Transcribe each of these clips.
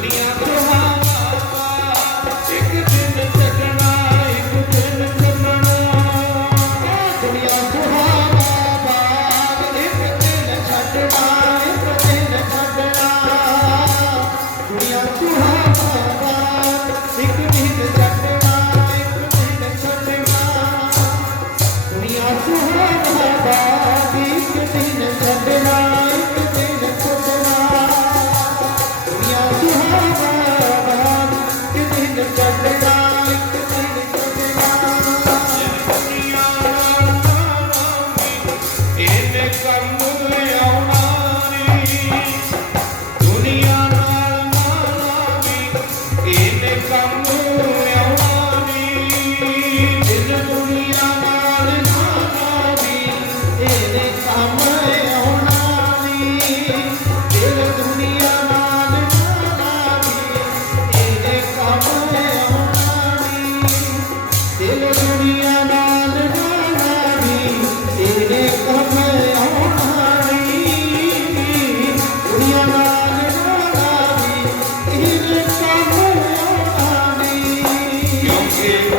Yeah.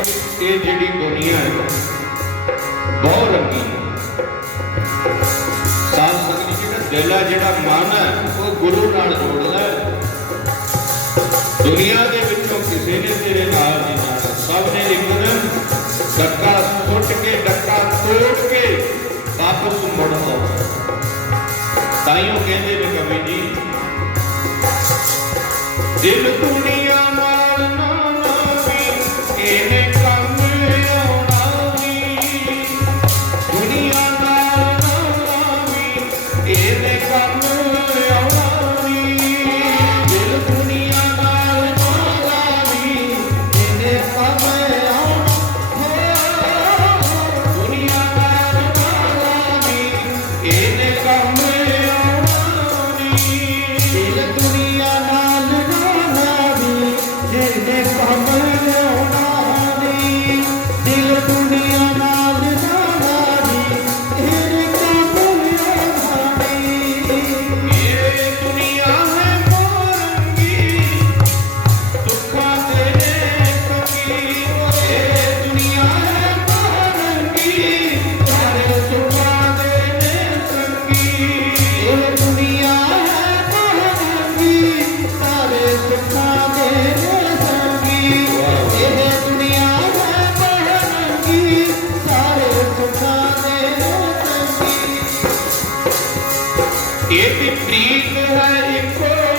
ਇਹ ਜਿਹੜੀ ਦੁਨੀਆ ਹੈ, ਬਹੁਤ ਲੰਬੀ ਹੈ। ਸਾਧ ਸੰਗਤ ਜੀ ਦਾ ਦਿਲ ਜਿਹੜਾ ਮਨ ਹੈ ਉਹ ਗੁਰੂ ਨਾਲ ਜੋੜਦਾ ਹੈ। ਦੁਨੀਆ ਦੇ ਵਿੱਚੋਂ ਕਿਸੇ ਨੇ ਤੇਰੇ ਨਾਲ ਨਹੀਂ ਜਾਣਾ। ਸਭ ਨੇ ਇੱਕ ਦਿਨ ਡੱਕਾ ਟੁੱਟ ਕੇ, ਡੱਕਾ ਤੋੜ ਕੇ ਵਾਪਸ ਮੁੜ ਤਾਈਓ ਕਹਿੰਦੇ ਨੇ ਕਵੀ ਜੀ, ਦਿਲ ਤੂੰ ਇਹ ਵੀ ਪ੍ਰੀਤ ਹੈ ਇੱਕੋ।